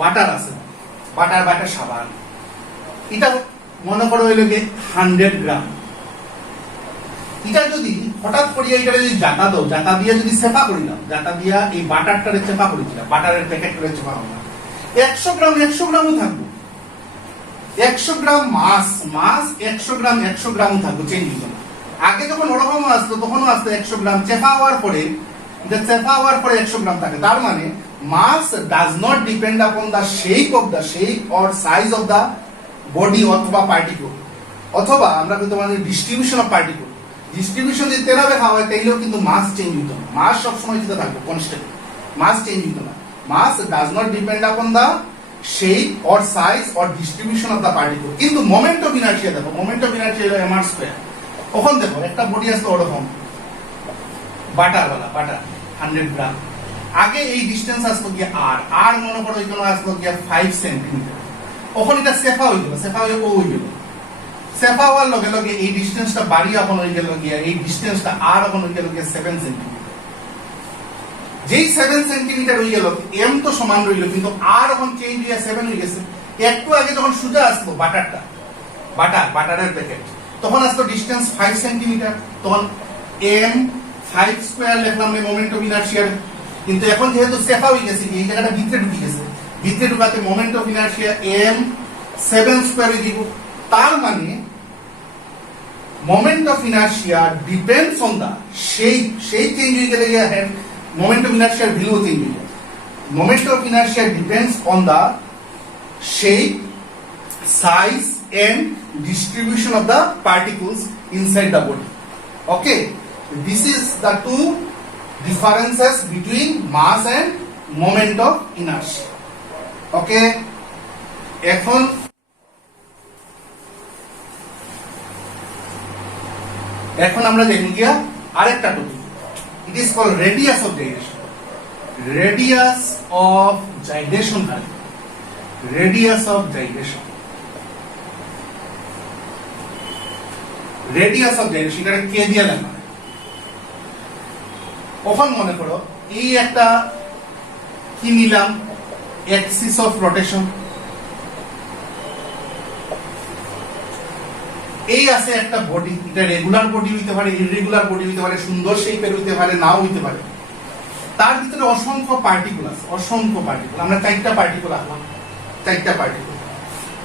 বাটার আছে, বাটার বা একটা সাবান, এটা মনে করো হইল গিয়ে 100 গ্রাম। এটা যদি হঠাৎ করিয়া এটা যদি জাতা দাও, জাতা দিয়ে যদি চেপা করি নাও, জাতা দিয়া এই বাটারটারে চেপা করি দিলাম, বাটারের প্যাকেটটারে চেপা করলাম, 100 গ্রাম 100 গ্রামও থাকবো। 100 গ্রাম মাস, মাস 100 গ্রাম 100 গ্রামও থাকবো, চেঞ্জ হইতো না। আগে যখন ওরকম আসতো, তখনও আসতো 100 গ্রাম, চেপা হওয়ার পরে, চেপা হওয়ার পরে 100 গ্রাম থাকে। তার মানে much does not depend upon the shape or size of the body অথবা পার্টিকল, অথবা আমরা কিন্তু মানে ডিস্ট্রিবিউশন অফ পার্টিকল। ডিস্ট্রিবিউশন যদি তেরাবে খাওয়া হয়, তাইলেও কিন্তু মাস চেঞ্জ হইতো না, মাস সবসময় যেতে থাকবে কনস্ট্যান্ট, মাস চেঞ্জ হইতো না। Much does not depend upon the shape or size or distribution of the particle. কিন্তু মোমেন্ট অফ ইনার্শিয়া দেখো, মোমেন্ট অফ ইনার্শিয়া হলো mr স্কয়ার। তখন দেখো একটা বডি আসতো ওরকম বাটারওয়ালা, বাটার 100 গ্রাম, আগে এই ডিস্টেন্স আসতো গিয়ে আর মনে করো এখানে আসতো গিয়ে 5 সেন্টিমিটার। তখন এটা সেফা হয়ে গেল, সেফা হয়ে ও হয়ে গেল, সেফা হওয়ার লগে লগে এই ডিস্টেন্সটা বাড়ি এখন হয়ে গেল গিয়া, এই ডিস্টেন্সটা আর এখন হয়ে গেল গিয়া 7 সেন্টিমিটার। যেই 7 সেন্টিমিটার হয়ে গেল, এম তো সমান রইল, কিন্তু আর এখন চেঞ্জ হয়ে 7 হয়ে গেছে। একটু আগে যখন সোজা আসতো বাটারটা, বাটারের প্যাকেট, তখন আসতো ডিস্টেন্স 5 সেন্টিমিটার, তখন এম 5 স্কয়ার লিখলাম মোমেন্ট অফ ইনার্শিয়ার। কিন্তু এখন যেহেতু সেফা হয়ে গেছে, এই জায়গাটা ভিতরে ঢুকে গেছে, ভিতরে ঢুকাতে moment of inertia M 7 square হয়ে যাব। তার মানে moment of inertia depends on the shape, shape change হয়ে গেলে মোমেন্ট অফ ইনার্শিয়ার ভ্যালু চেঞ্জ হয়ে যায়। Moment of inertia depends on the shape, size and distribution of the particles inside the body. Okay, this is the two differences between mass and moment of inertia. Okay, এখন আমরা দেখব গিয়া আরেকটা topic. It is called radius of gyration. Radius of gyration, radius of gyration. Radius of gyration, এটা কে দিয়ে লেখা? কখন মনে করো এই একটা কি নিলাম, অ্যাক্সিস অফ রোটেশন, এই আছে একটা বডি, এটা রেগুলার বডি হইতে পারে, ইররেগুলার বডি হইতে পারে, সুন্দর শেপের হইতে পারে, নাও হইতে পারে। তার ভিতরে অসংখ্য পার্টিকেল আছে, অসংখ্য পার্টিকেল। আমরা 4টা পার্টিকেল আঁকলাম, 4টা পার্টিকেল।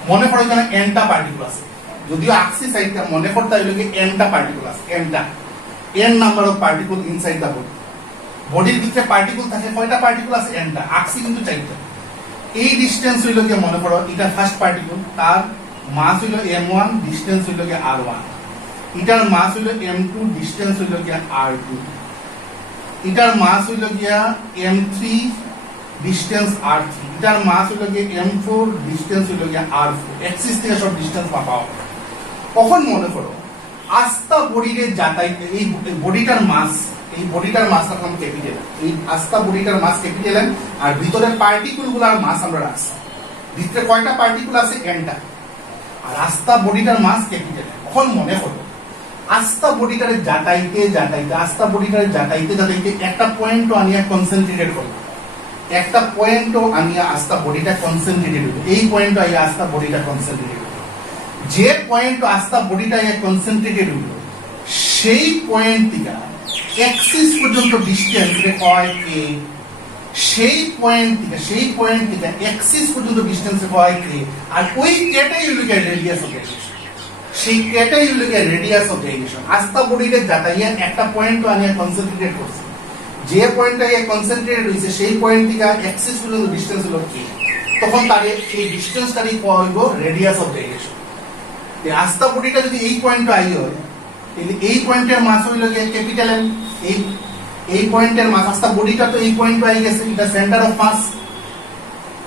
মনে করো এখানে nটা পার্টিকেল আছে, যদিও আক্সি সাইডটা মনে করতে হইল কি nটা পার্টিকেল আছে, n number of particle inside the body. বডির ভিতরে পার্টিকেল থাকে, কয়টা পার্টিকেল আছে? nটা। আক্সি কিন্তু 4টা। এই ডিসটেন্স হইল কি মনে করো এটা ফার্স্ট পার্টিকেল, তার মাস হইল m1, ডিসটেন্স হইল কি r1। এটার মাস হইল m2, ডিসটেন্স হইল কি r2। এটার মাস হইল গিয়া m3 ডিসটেন্স r3, এটার মাস হইল গিয়া m4 ডিসটেন্স হইল গিয়া r4, অ্যাক্সিস থেকে সব ডিসটেন্স মাপা হবে। কখন মনে করো আস্থা বডির যাতায়াত, এই বডিটার মাস, এই বডিটার মাস রাখলাম ক্যাপিটাল, এই আস্থা বডিটার মাস ক্যাপিটাল এন, আর ভিতরের পার্টিকুল গুলার মাস আমরা রাখছি। ভিতরে কয়টা পার্টিকুল আছে? nটা। আর আস্থা বডিটার মাস ক্যাপিটাল। এখন মনে করো আস্থা বডিটার যাতায়াতে যাতায়াতে, আস্থা বডিটার যাতায়াতে যাতায়াতে একটা পয়েন্টও আনিয়া কনসেন্ট্রেটেড করলাম, একটা পয়েন্টও আনিয়া আস্থা বডিটা কনসেন্ট্রেটেড হইল, এই পয়েন্টও আইয়া আস্থা বডিটা কনসেন্ট্রেটেড হইল। যে পয়েন্ট আস্থা বডিটা কনসেন্ট্রেটেড হইল সেই পয়েন্ট থেকে অ্যাক্সিস পর্যন্ত ডিসটেন্স হয় কে, সেই পয়েন্ট থেকে অ্যাক্সিস পর্যন্ত ডিসটেন্স হয় কে, আর ওই কেটাই হইল রেডিয়াস অফ গ্রাভিটেশন, সেই কেটাই হইল রেডিয়াস অফ গ্রাভিটেশন। আস্থা বডিটা যাতায়াত একটা পয়েন্ট আনিয়া কনসেন্ট্রেটেড করছে, যে পয়েন্টটা কনসেন্ট্রেটেড হইছে সেই পয়েন্ট থেকে অ্যাক্সিস পর্যন্ত ডিসটেন্স হলো কে, তখন তারে সেই ডিসটেন্সটারই কোয়া হইব রেডিয়াস অফ গ্রাভিটেশন। আস্থা বডিটা যদি এই পয়েন্ট আই হয় তাহলে এই পয়েন্টের মাস হইল গিয়ে ক্যাপিটাল এন, এই পয়েন্টের মাস, আস্থা বডিটা তো এই পয়েন্ট আই গেছে, এটা সেন্টার অফ মাস,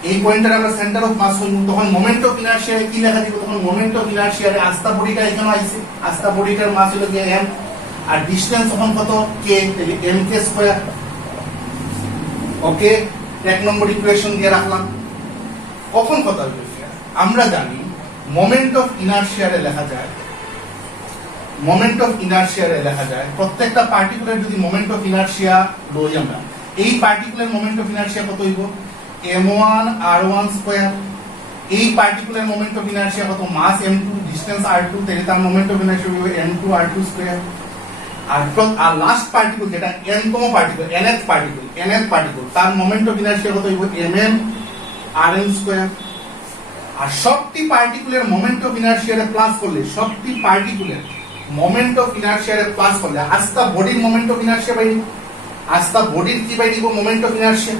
এই পয়েন্টের আমরা সেন্টার অফ মাস হইব, তখন মোমেন্ট অফ ইনারশিয়া কি লেখা দিব? তখন মোমেন্ট অফ ইনারশিয়া আস্থা বডিটা এখানে আইছে, আস্থা বডিটার মাস হইল গিয়ে m, আর ডিসটেন্স তখন কত? k, তাহলে m k স্কয়ার। ওকে, এক নম্বর ইকুয়েশন দিয়ে রাখলাম। কখন কথা হইল? আমরা জানি মোমেন্ট অফ ইনারশিয়ারে লেখা যায়, মোমেন্ট অফ ইনারশিয়ারে লেখা যায় প্রত্যেকটা পার্টিকুলার যদি মোমেন্ট অফ ইনারশিয়া লই আমরা, এই পার্টিকুলার মোমেন্ট অফ ইনারশিয়া কত হইব? m1 r1 square. এই পার্টিকুলার মোমেন্ট অফ ইনারশিয়া কত? মাস m2 ডিসটেন্স r2, তাহলে তার মোমেন্ট অফ ইনারশিয়া হইব m2 r2 স্কয়ার। আর লাস্ট পার্টিকুল যেটা nতম পার্টিকুল, nth পার্টিকুল তার মোমেন্ট অফ ইনারশিয়া কত হইব? mn rn square. আর সবটি পার্টিকুলার মোমেন্ট অফ ইনারশিয়ারে প্লাস করলে, সবটি পার্টিকুলার মোমেন্ট অফ ইনারশিয়ারে প্লাস করলে আস্থা বডির মোমেন্ট অফ ইনারশিয়া বাইরিব, আস্থা বডির কি বাইরিব? Moment of inertia.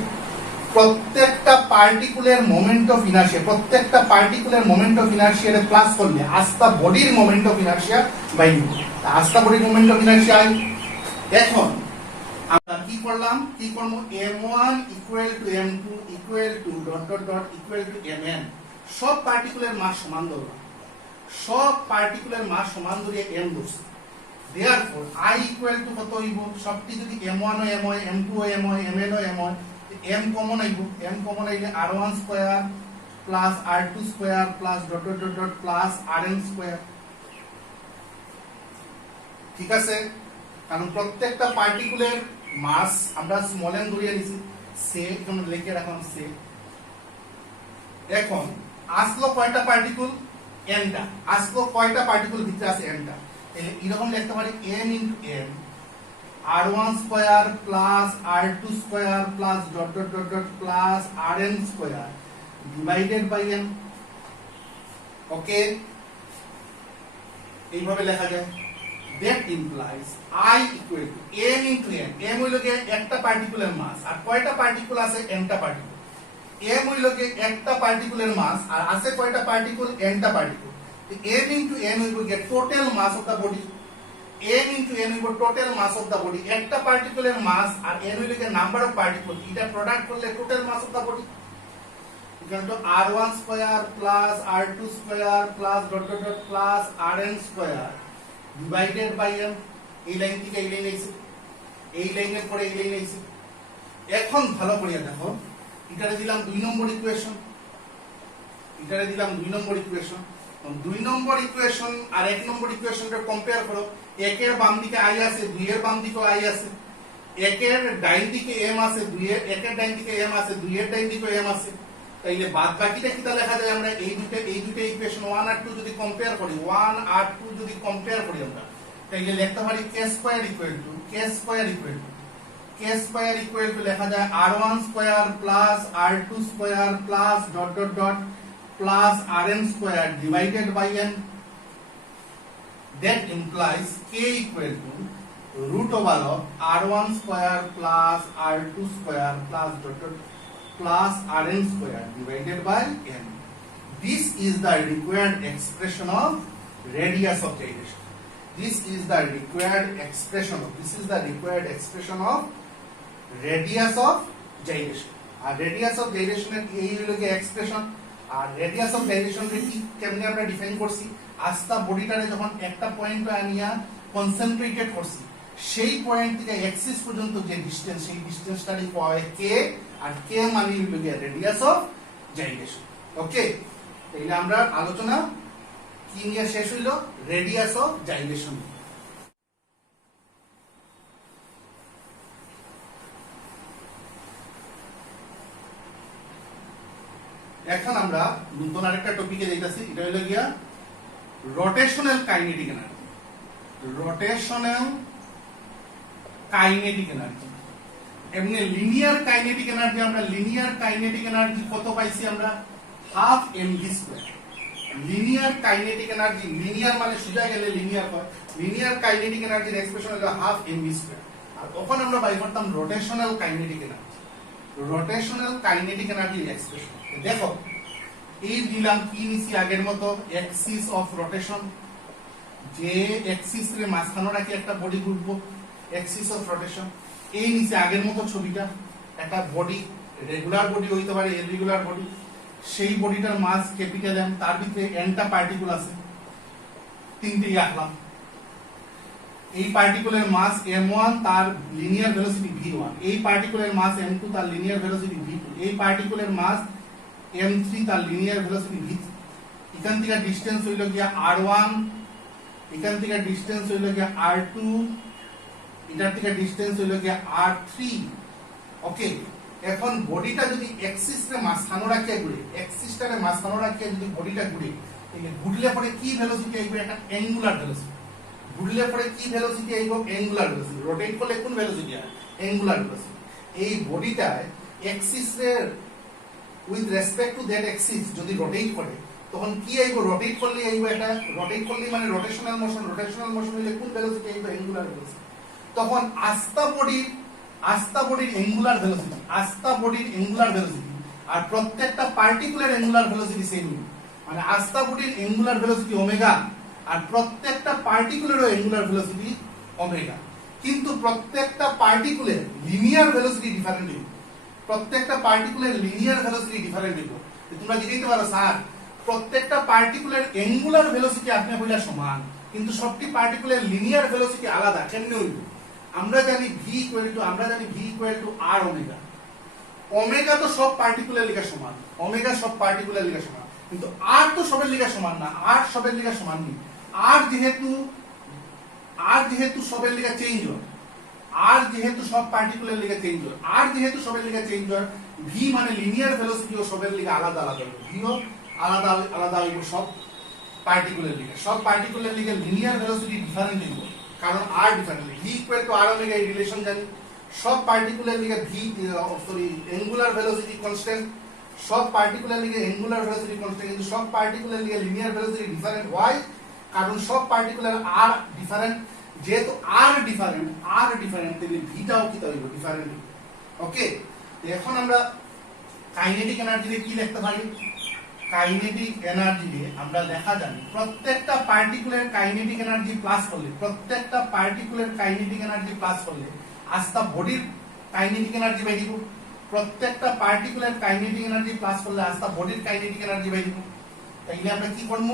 প্রত্যেকটা পার্টিকুলার মোমেন্ট অফ ইনারশিয়া, প্রত্যেকটা পার্টিকুলার মোমেন্ট অফ ইনারশিয়ারে প্লাস করলে আস্থা বডির মোমেন্ট অফ ইনারশিয়া বাইরিব। আস্থা বডির মোমেন্ট অফ ইনারশিয়া আই। এখন আমরা কি করলাম? কি করব? m1 equal to m2 equal to dot dot dot equal to mn, সব পার্টিকুলার মাস সমান ধরলাম, সব পার্টিকুলার মাস সমান ধরে m ধরছি। দেয়ারফর i ইকুয়াল টু কত হইব? সবটি যদি m1 ও m হয়, m2 ও m হয়, mn ও m হয়, m কমন আইব, m কমন আইলে r1 square plus r2 square plus dot dot dot dot plus rn square. ঠিক আছে, কারণ প্রত্যেকটা পার্টিকুলার মাস আমরা স্মল n ধরিয়ে নিছি, সে এখানে লিখে রাখলাম সে। এখন আসলো কয়টা পার্টিকুল? nটা। আসলো কয়টা পার্টিকুল ভিতরে আছে? nটা। তাহলে এরকম লিখতে পারি n into n r1 square plus r2 square plus dot dot dot dot plus rn square divided by n। Okay, এইভাবে লেখা যায়। that implies I equal to n into n, m হইল কি একটা পার্টিকুলার মাস, আর কয়টা particle আছে? nটা particle. m হইল কি একটা পার্টিকুলার মাস, আর আছে কয়টা পার্টিকুল? nটা পার্টিকুল। m into n হইব কি total mass of the body, m into n হইব total mass of the body. একটা পার্টিকুলার মাস আর n হইল কি নাম্বার অফ পার্টিকুল, এটা প্রোডাক্ট করলে total mass of the body. Equal to r1 square plus r2 square plus dot dot dot plus rn square divided by m। এই line থেকে এই line আইছে, এই লাইনের পরে এই লাইন আইছে। এখন ভালো করে দেখো, এটারে দিলাম 2 নম্বর ইকুয়েশন, এটারে দিলাম 2 নম্বর ইকুয়েশন। 2 নম্বর ইকুয়েশন আর 1 নম্বর ইকুয়েশনটা কম্পেয়ার করো। 1 এর বাম দিকে i আছে, 2 এর বাম দিকে i আছে। 1 এর ডাইন দিকে m আছে, 2 এর 1 এর ডাইন দিকে m আছে, 2 এর ডাইন দিকে m আছে। তাইলে বাদ বাকিটা কিটা লেখা যায়? আমরা এই দুটো ইকুয়েশন 1 আর 2 যদি কম্পেয়ার করি, 1 আর 2 যদি কম্পেয়ার করি আমরা, তাইলে লিখতে পারি k স্কয়ার ইকুয়াল টু লেখা যায় r1 square plus r2 square plus dot dot dot plus rn square divided by n। that implies k equal to root over of r1 square plus r2 square plus dot dot plus rn square divided by n. This is the required expression of radius of gyration. This is the required expression of radius of gyration. আর radius of জাইরেশনের এই হলো কি expression. আর radius of জাইরেশনকে কি কেমনে আমরা ডিফাইন করছি, আস্তা বডিটারে যখন একটা পয়েন্টে আনিয়া কনসেন্ট্রেটেড করছি, সেই পয়েন্ট থেকে অ্যাক্সিস পর্যন্ত যে ডিসটেন্স, সেই ডিসটেন্সটারই পাওয়া হয় কে, আর কে মানে হলো কি রেডিয়াস অফ জাইরেশন। ওকে, তাইলে আমরা আলোচনা কি নিয়ে শেষ হইল, রেডিয়াস অফ জাইরেশন। এখন আমরা নতুন আরেকটা টপিকে যাইতাছি, এটা হলো গিয়া rotational kinetic energy. Rotational kinetic energy, এমনি লিনিয়ার কাইনেটিক এনার্জি, আমরা লিনিয়ার কাইনেটিক এনার্জি কত পাইছি আমরা, half MV square. Linear kinetic energy, linear মানে সোজা গেলে লিনিয়ার হয়, লিনিয়ার কাইনেটিক এনার্জির এক্সপ্রেশন হলো হাফ এমভি স্কয়ার। আর তখন আমরা বাই করতাম rotational kinetic energy. Rotational kinetic এনার্জির এক্সপ্রেশন দেখো, এই দিলাম কি নিছি আগের মতো অ্যাক্সিস অফ রোটেশন, যে অ্যাক্সিস রে মাঝখানে রাখি একটা বডি ঘুরবো, অ্যাক্সিস অফ রোটেশন। এই নিচে আগের মতো ছবিটা, একটা বডি, রেগুলার বডি হইতে পারে ইররেগুলার বডি, সেই বডিটার মাস ক্যাপিটাল এম, তার ভিতরে এনটা পার্টিকুল আছে, তিনটেই রাখলাম। এই পার্টিকুলের মাস m1, তার লিনিয়ার ভেলোসিটি v1, এই পার্টিকুলের মাস m2, তার লিনিয়ার ভেলোসিটি v2, এই পার্টিকুলের মাস m3, তার লিনিয়ার ভেলোসিটি v3। এখান থেকে ডিসটেন্স হইল গিয়া r1, এখান থেকে ডিসটেন্স হইল গিয়া r2, এটার থেকে ডিসটেন্স হইল গিয়া r3। ওকে, এখন বডিটা যদি অ্যাক্সিস রে মাঝখানে রাখিয়া ঘুরে, অ্যাক্সিসটারে মাঝখানে রাখিয়া যদি বডিটা ঘুরে, তাহলে ঘুরলে পরে কি ভেলোসিটি আইবে, একটা অ্যাঙ্গুলার ভেলোসিটি। ঘুরলে পরে কি ভেলোসিটি আইব, অ্যাঙ্গুলার ভেলোসিটি। রোটেট করলে কোন ভেলোসিটি হয়, অ্যাঙ্গুলার ভেলোসিটি। এই বডিটায় অ্যাক্সিস রে with respect to that Axis যদি রোটেট করে, তখন কি আইব, রোটেট করলে আইব এটা, রোটেট করলে মানে রোটেশনাল মোশন, রোটেশনাল মোশন হইলে কোন ভেলোসিটি আইব, অ্যাঙ্গুলার ভেলোসিটি। তখন আস্তা বডির অ্যাঙ্গুলার ভেলোসিটি, আস্তা বডির অ্যাঙ্গুলার ভেলোসিটি আর প্রত্যেকটা পার্টিকুলার অ্যাঙ্গুলার ভেলোসিটি সেম, মানে আস্তা বডির অ্যাঙ্গুলার ভেলোসিটি ওমেগা আর প্রত্যেকটা পার্টিকুলার অ্যাঙ্গুলার ভেলোসিটি ওমেগা। কিন্তু প্রত্যেকটা পার্টিকুলার লিনিয়ার ভেলোসিটি ডিফারেন্ট হইব, প্রত্যেকটা পার্টিকুলার লিনিয়ার ভেলোসিটি ডিফারেন্ট হইব। তোমরা জিজ্ঞাসা পারো স্যার, প্রত্যেকটা পার্টিকুলার অ্যাঙ্গুলার ভেলোসিটি আপনি কইলা সমান, কিন্তু সবটি পার্টিকুলার লিনিয়ার ভেলোসিটি আলাদা, কেমনে হইব? আমরা জানি v equal to r omega. Omega তো সব পার্টিকুলার লিগা সমান, ওমেগা সব পার্টিকুলার লিগা সমান, কিন্তু r তো সবের লিগা সমান না, r সবের লিগা সমান নেই। r যেহেতু সবের লিগা চেঞ্জ হয়, r যেহেতু সব পার্টিকুলার লিগা চেঞ্জ হয়, r যেহেতু সবের লিগা চেঞ্জ হয়, v মানে লিনিয়ার ভেলোসিটি ও সবের লিগা আলাদা আলাদা হবে, v ও আলাদা আলাদা হইব সব পার্টিকুলার লিগা। সব পার্টিকুলার লিগা লিনিয়ার ভেলোসিটি ডিফারেন্ট হইব, কারণ r different. v equal to r omega এই রিলেশন জানি। সব পার্টিকুলার লিগা অ্যাঙ্গুলার ভেলোসিটি কনস্ট্যান্ট, সব পার্টিকুলার লিগা অ্যাঙ্গুলার ভেলোসিটি কনস্ট্যান্ট, কিন্তু সব পার্টিকুলার লিগা লিনিয়ার ভেলোসিটি ডিফারেন্ট। ওয়াই? কারণ সব পার্টিকুলার r ডিফারেন্ট। যেহেতু r ডিফারেন্ট তাহলে ভিটাও কি হইব, ডিফারেন্ট। ওকে, এখন আমরা কাইনেটিক এনার্জি কি লিখতে পারি? কাইনেটিক এনার্জি আমরা লেখা জানি প্রত্যেকটা পার্টিকুলার কাইনেটিক এনার্জি প্লাস করলে, প্রত্যেকটা পার্টিকুলার কাইনেটিক এনার্জি প্লাস করলে আস্তা বডির কাইনেটিক এনার্জি বাই দিব। প্রত্যেকটা পার্টিকুলার কাইনেটিক এনার্জি প্লাস করলে আস্তা বডির কাইনেটিক এনার্জি বাই দিব। তাইলে আমরা কি করব?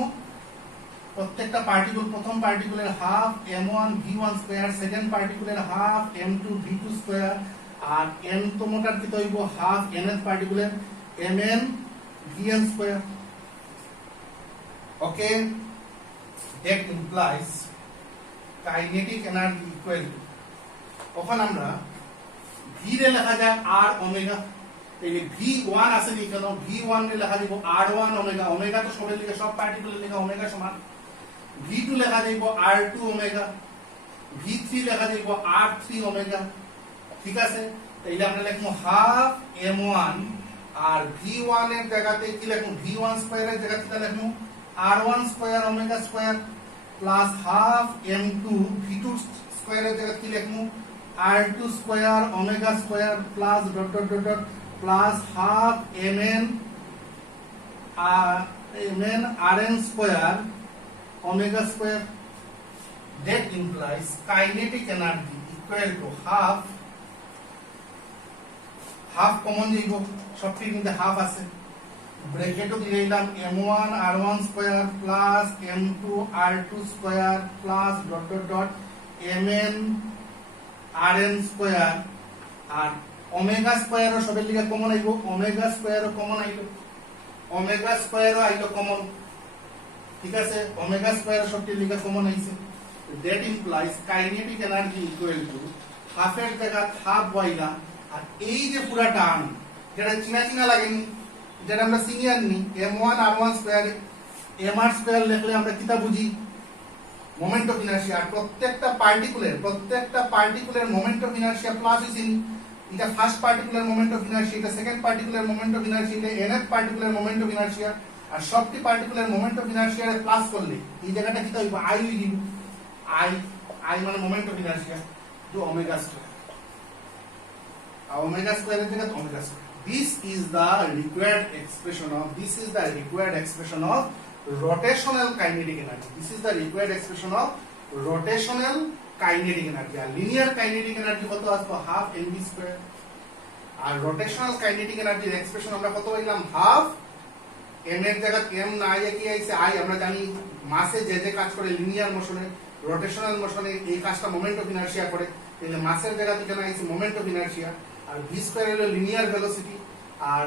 প্রত্যেকটা পার্টিকুলার, প্রথম particular half m1 v1 square, second particular half m2 v2 square, আর n তমটার কি হইব half nth particular mn vn square. Okay, that implies kinetic energy equal to, তখন আমরা v রে লেখা যায় r ওমেগা। এই v1 আছে নি কেন, v1 রে লেখা দিব r1 ওমেগা, ওমেগা তো সবের লিগে সব পার্টিকুলার লিগে ওমেগা সমান। v2 লেখা দিব r2 ওমেগা, v3 লেখা দিব r3 ওমেগা। ঠিক আছে, তাইলে আমরা লিখবো হাফ m1 আর v1 এর জায়গাতে কি লিখবো, v1 স্কয়ার এর জায়গাতে লিখবো r1 square omega square plus half m2 v2 square এর জায়গাতে কি লিখবো r2 square omega square plus dot dot dot dot plus half mn rn square omega square. That implies kinetic energy equal to half half common যাইব, সবটির মধ্যে half আছে, ব্র্যাকেটও দিয়ে দিলাম m1 r1 square plus m2 r2 square plus dot dot dot mn rn square, আর omega স্কয়ারও সবের লিগে common আইব, ওমেগা স্কয়ারও কমন আইল, ওমেগা স্কয়ারও আইলো কমন, ঠিক আছে, ওমেগা স্কয়ার সবটির লিগে কমন আইছে। That implies kinetic energy equal to হাফের জায়গা হাফ বইলা, আর এই যে পুরা টার্ম যেটা চিনা চিনা লাগেনি, যেটা আমরা সিনিয়র নি, m1 r1 square mr square লিখলে আমরা কিটা বুঝি, মোমেন্ট অফ ইনারশিয়া। আর প্রত্যেকটা particular moment of inertia plus হইছে, এটা first particular moment of inertia, এটা second particular moment of inertia, এটা nth particular moment of inertia, আর সবটি particular moment of inertia plus করলে এই জায়গাটা কিটা হইব, i হইব, i মানে moment of inertia to omega square, আর ওমেগা স্কয়ারের জায়গা omega square. This is the required expression of rotational kinetic energy. This is the required expression of rotational kinetic energy. আর linear kinetic energy কত আসবে, half mv square, আর rotational kinetic energy expression আমরা কত পাইলাম, half m এর জায়গা m না আইয়া কি আইছে i, আমরা জানি মাসে যে যে কাজ করে লিনিয়ার মোশনে, রোটেশনাল মোশনে এই কাজটা মোমেন্ট অফ ইনারশিয়া করে, তাহলে মাসের জায়গা থেকে আইছে মোমেন্ট অফ ইনারশিয়া, আর v স্কয়ার হলো লিনিয়ার ভেলোসিটি, আর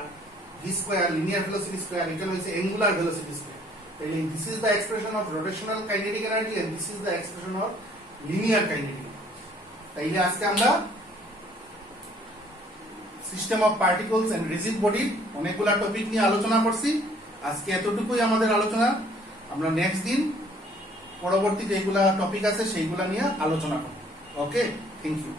v square linear velocity square এটা হইছে অ্যাঙ্গুলার ভেলোসিটি স্কয়ার। তাহলে this is the expression of rotational kinetic energy and this is the expression of linear kinetic. তাইলে আজকে আমরা system of particles and rigid body অনেকগুলা topic নিয়ে আলোচনা করছি। আজকে এতটুকুই আমাদের আলোচনা, আমরা নেক্সট দিন পরবর্তী যেগুলা টপিক আছে সেইগুলা নিয়ে আলোচনা করব। ওকে, থ্যাংক ইউ।